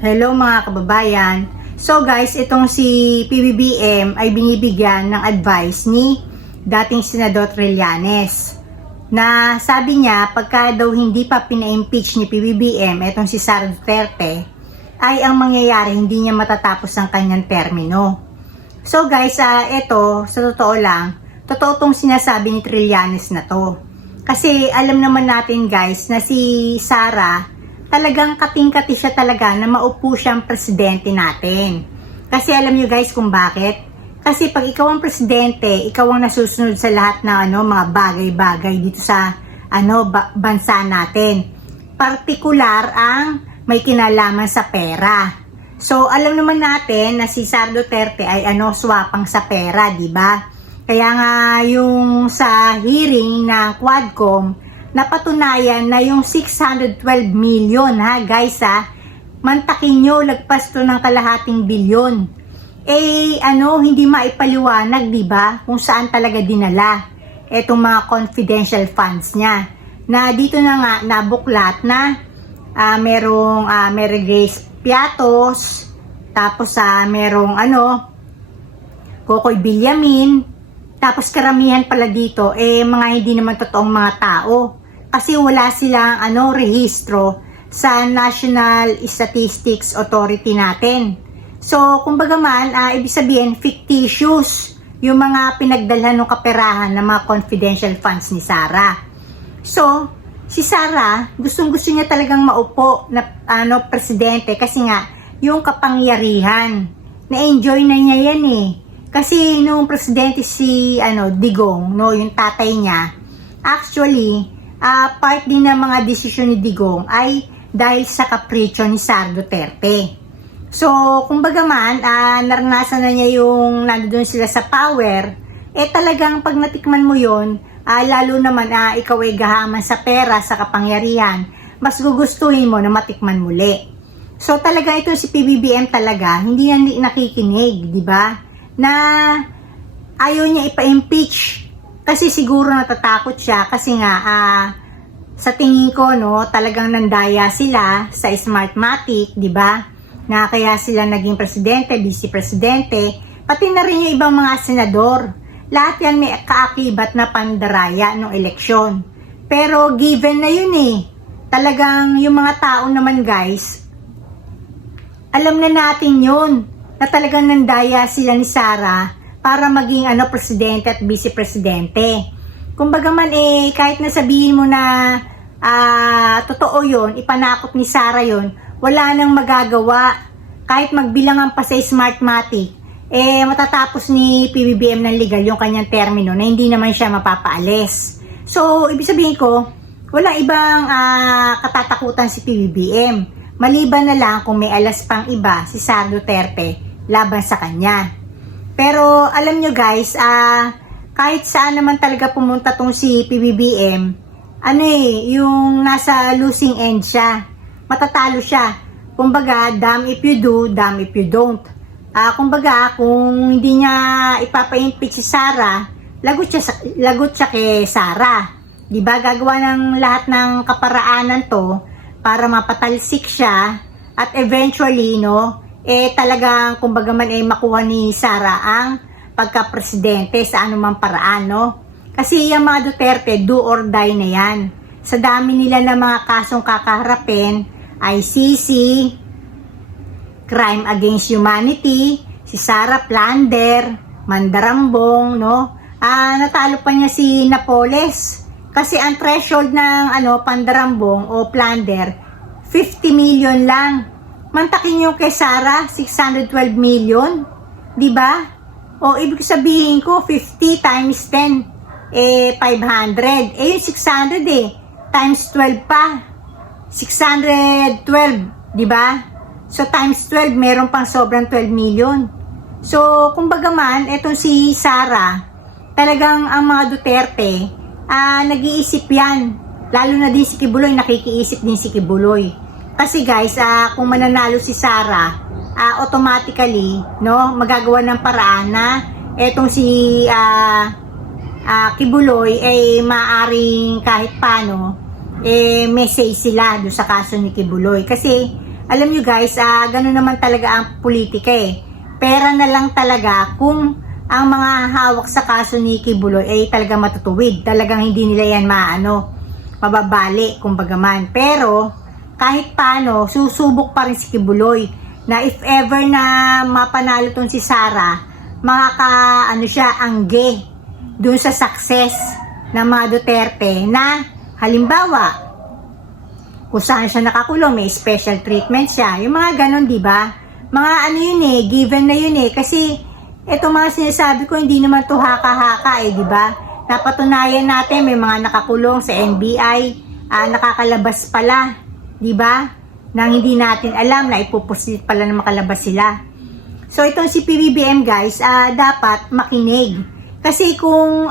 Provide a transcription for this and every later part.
Hello mga kababayan. So guys, itong si PBBM ay binibigyan ng advice ni dating Senador Trillanes na sabi niya pagka daw hindi pa pina-impeach ni PBBM itong si Sara Duterte ay ang mangyayari hindi niya matatapos ang kanyang termino. So guys, ito sa totoo lang, totoo tong sinasabi ni Trillanes na to. Kasi alam naman natin guys na si Sara talagang kating-kati siya talaga na maupo siyang presidente natin. Kasi alam nyo guys kung bakit? Kasi pag ikaw ang presidente, ikaw ang nasusunod sa lahat ng mga bagay-bagay dito sa bansa natin. Partikular ang may kinalaman sa pera. So alam naman natin na si Sara Duterte ay swapang sa pera, di ba? Kaya nga yung sa hearing ng Quadcom, napatunayan na yung 612 million guys mantakin nyo, lagpas to ng kalahating bilyon. Hindi maipaliwanag, di ba? Kung saan talaga dinala etong mga confidential funds niya. Na dito na nga nabuklat na merong Mary Grace Piatos, tapos merong Kokoy Villamin, tapos karamihan pala dito mga hindi naman totoong mga tao. Kasi wala silang rehistro sa National Statistics Authority natin. So, kumbaga man, ibig sabihin, fictitious yung mga pinagdalhan ng kaperahan ng mga confidential funds ni Sara. So, si Sara, gustong-gusto niya talagang maupo na presidente kasi nga, yung kapangyarihan. Na-enjoy na niya yan Kasi nung presidente si Digong, yung tatay niya, actually, part din ng mga desisyon ni Digong ay dahil sa kapritsyo ni Sara Duterte. So, kumbaga man, naranasan na niya yung nandoon sila sa power, talagang pag natikman mo yon, lalo naman ikaw ay gahaman sa pera, sa kapangyarihan, mas gugustuhin mo na matikman muli. So, talaga ito si PBBM talaga, hindi yan nakikinig, di ba? Na ayaw niya ipa-impeach. Kasi siguro natatakot siya kasi nga sa tingin ko talagang nandaya sila sa Smartmatic, 'di ba? Na kaya sila naging presidente, vice presidente, pati na rin yung ibang mga senador. Lahat yan may kaakibat na pandaraya ng eleksyon. Pero given na yun Talagang yung mga tao naman guys, alam na natin yun na talagang nandaya sila ni Sara para maging presidente at vice-presidente. Kumbaga man kahit nasabihin mo na totoo yon, ipanakot ni Sara yon, wala nang magagawa. Kahit magbilangan pa sa Smartmatic, matatapos ni PBBM ng legal yung kanyang termino na hindi naman siya mapapaalis. So, ibig sabihin ko, wala ibang katatakutan si PBBM. Maliban na lang kung may alas pang iba si Sara Duterte laban sa kanya. Pero alam nyo guys, kahit saan naman talaga pumunta tong si PBBM, yung nasa losing end siya. Matatalo siya. Kumbaga, damn if you do, damn if you don't. Kumbaga, kung hindi niya ipapa-impeach si Sara, lagot siya kay Sara. Diba? Gagawa ng lahat ng kaparaanan to para mapatalsik siya at eventually, talagang kumbaga man makuha ni Sara ang pagka-presidente sa anumang paraan, Kasi yung mga Duterte, do or die na yan. Sa dami nila ng mga kasong kakaharapin, ICC, Crime Against Humanity, si Sara Plunder, Mandarambong, natalo pa niya si Napoles. Kasi ang threshold ng Pandarambong o Plunder, 50 million lang. Mantakin yung kay Sara, 612 million. Diba? O ibig sabihin ko, 50 times 10, 500. Yung 600 times 12 pa. 612, diba? So times 12, meron pang sobrang 12 million. So, kumbaga man, etong si Sara, talagang ang mga Duterte, nag-iisip yan. Lalo na din si Kibuloy, nakikiisip din si Kibuloy. Kasi guys, kung mananalo si Sara, automatically, magagawa ng paraan na etong si Kibuloy ay maaring kahit paano may say sila doon sa kaso ni Kibuloy. Kasi alam nyo guys, ganun naman talaga ang politika eh. Pera na lang talaga kung ang mga hawak sa kaso ni Kibuloy ay talaga matutuwid. Talagang hindi nila yan mababali, kumbaga man. Pero, kahit paano, susubok pa rin si Kibuloy na if ever na mapanalo tong si Sara, siya, angge dun sa success ng mga Duterte na, halimbawa, kung saan siya nakakulong, may special treatment siya. Yung mga ganon, di ba? Mga yun eh, given na yun eh. Kasi, itong mga sinasabi ko, hindi naman to haka-haka eh, di ba? Napatunayan natin, may mga nakakulong sa NBI, nakakalabas pala, di ba? Nang hindi natin alam na ipupusit pala na makalabas sila. So, itong si PBBM guys, dapat makinig. Kasi kung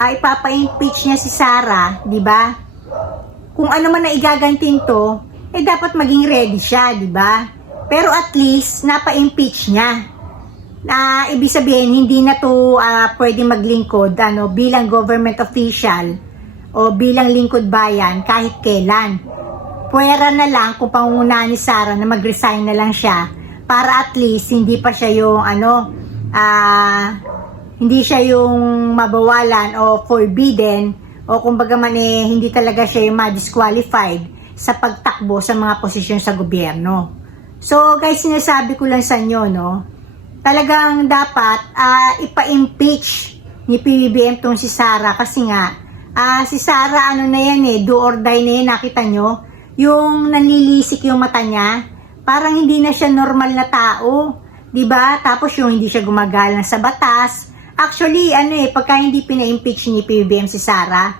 ipapa-impeach niya si Sara, di ba? Kung ano man na igagantin to, dapat maging ready siya, di ba? Pero at least, napa-impeach niya. Ibig sabihin, hindi na to pwede maglingkod bilang government official o bilang lingkod bayan kahit kailan. Pwera na lang kung pangungunahan ni Sara na mag-resign na lang siya para at least hindi pa siya yung hindi siya yung mabawalan o forbidden o kumbaga man hindi talaga siya yung ma-disqualified sa pagtakbo sa mga posisyon sa gobyerno. So guys, sinasabi ko lang sa inyo, no, talagang dapat ipa-impeach ni PBBM tong si Sara kasi nga si Sara na yan do or die na yan, nakita nyo yung nanlilisik yung mata niya, parang hindi na siya normal na tao, di ba? Tapos yung hindi siya gumagalang sa batas. Actually, pagka hindi pina-impeach ni PBBM si Sara,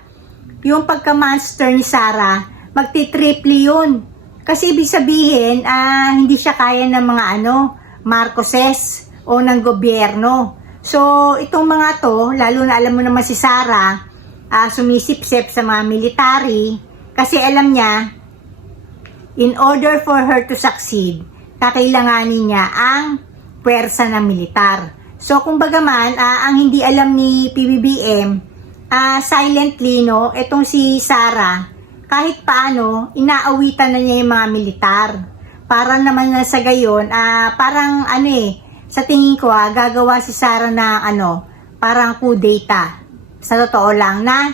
yung pagka-monster ni Sara, magti-triple yun. Kasi ibig sabihin, hindi siya kaya ng mga Marcoses o ng gobyerno. So, itong mga to, lalo na alam mo naman si Sara, sumisipsip sa mga military, kasi alam niya, in order for her to succeed, kakailanganin niya ang pwersa ng militar. So, kumbaga man, ang hindi alam ni PBBM, silently, no, etong si Sara, kahit paano, inaawitan na niya yung mga militar. Para naman na sa gayon, parang, sa tingin ko, gagawa si Sara na, parang coup d'etat. Sa totoo lang, na,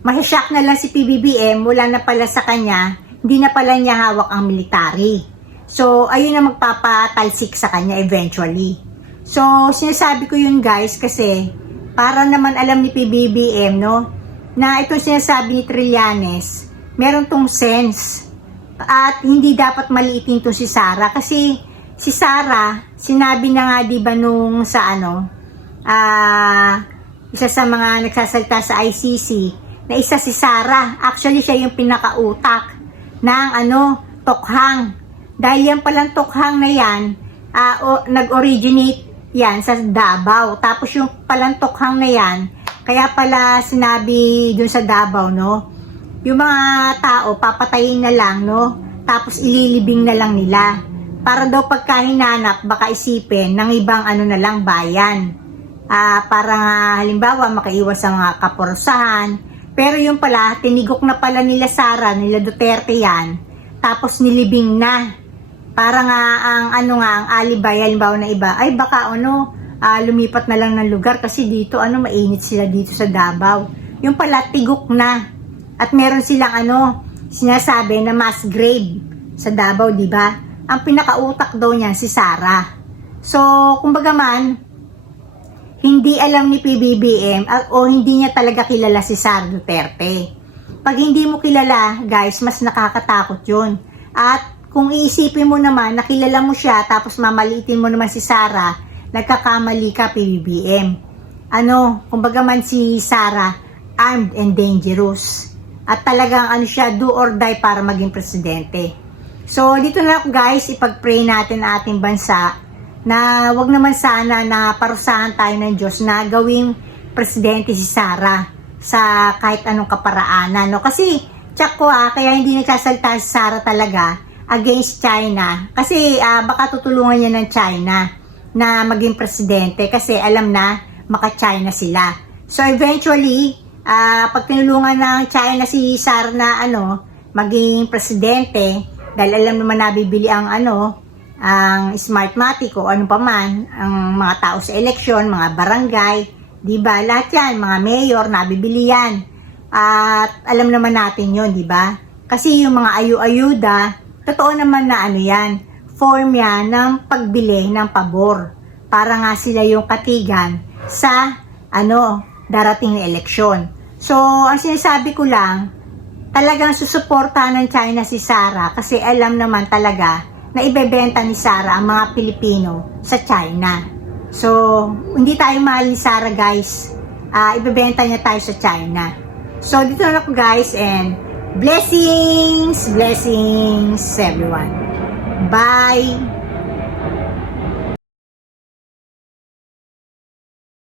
masashock na lang si PBBM, wala na pala sa kanya, hindi na pala niya hawak ang military. So, ayun na magpapatalsik sa kanya eventually. So, sinasabi ko yun guys kasi para naman alam ni PBBM, no, na itong sinasabi ni Trillanes, meron tong sense at hindi dapat maliitin to si Sara kasi si Sara, sinabi na nga diba nung sa isa sa mga nagsasalita sa ICC na isa si Sara, actually siya yung pinakautak ng tokhang. Dahil yan palang tokhang na yan, nag-originate yan sa Davao. Tapos yung palang tokhang na yan, kaya pala sinabi dun sa Davao, no, yung mga tao papatayin na lang, no, tapos ililibing na lang nila. Para daw pagka hinanap, baka isipin ng ibang na lang bayan. Para halimbawa makaiwas sa mga kaporsahan. Pero yung pala, tinigok na pala nila Sara, nila Duterte yan, tapos nilibing na. Para nga ang alibay, halimbawa na iba, ay baka lumipat na lang ng lugar kasi dito mainit sila dito sa Davao. Yung pala tigok na. At meron silang sinasabi na mass grave sa Davao, di ba? Ang pinakautak daw niyan si Sara. So, kumbaga man, hindi alam ni PBBM o hindi niya talaga kilala si Sara Duterte. Pag hindi mo kilala, guys, mas nakakatakot yun. At kung iisipin mo naman, nakilala mo siya, tapos mamaliitin mo naman si Sara, nagkakamali ka, PBBM. Kumbaga man si Sara, armed and dangerous. At talagang siya, do or die para maging presidente. So, dito na guys, ipag-pray natin ang ating bansa na wag naman sana na parusahan tayo ng Diyos na gawing presidente si Sara sa kahit anong kaparaanan. No? Kasi, tsak ko kaya hindi nagsasalita si Sara talaga against China kasi baka tutulungan niya ng China na maging presidente kasi alam na maka-China sila. So eventually, pag tinulungan ng China si Sara na maging presidente, Dahil alam naman nabibili ang ang Smartmatic o ano pa man, ang mga tao sa eleksyon, mga barangay, di ba? Lahat yan, mga mayor, nabibili yan. At alam naman natin yon, di ba? Kasi yung mga ayu-ayuda, totoo naman na yan, form yan ng pagbili ng pabor. Para nga sila yung katigan sa darating na eleksyon. So, ang sinasabi ko lang, talagang susuportahan ng China si Sara kasi alam naman talaga na ibebenta ni Sara ang mga Pilipino sa China. So, hindi tayo mahal ni Sara, guys. Ibebenta niya tayo sa China. So, dito na ako, guys, and blessings everyone. Bye!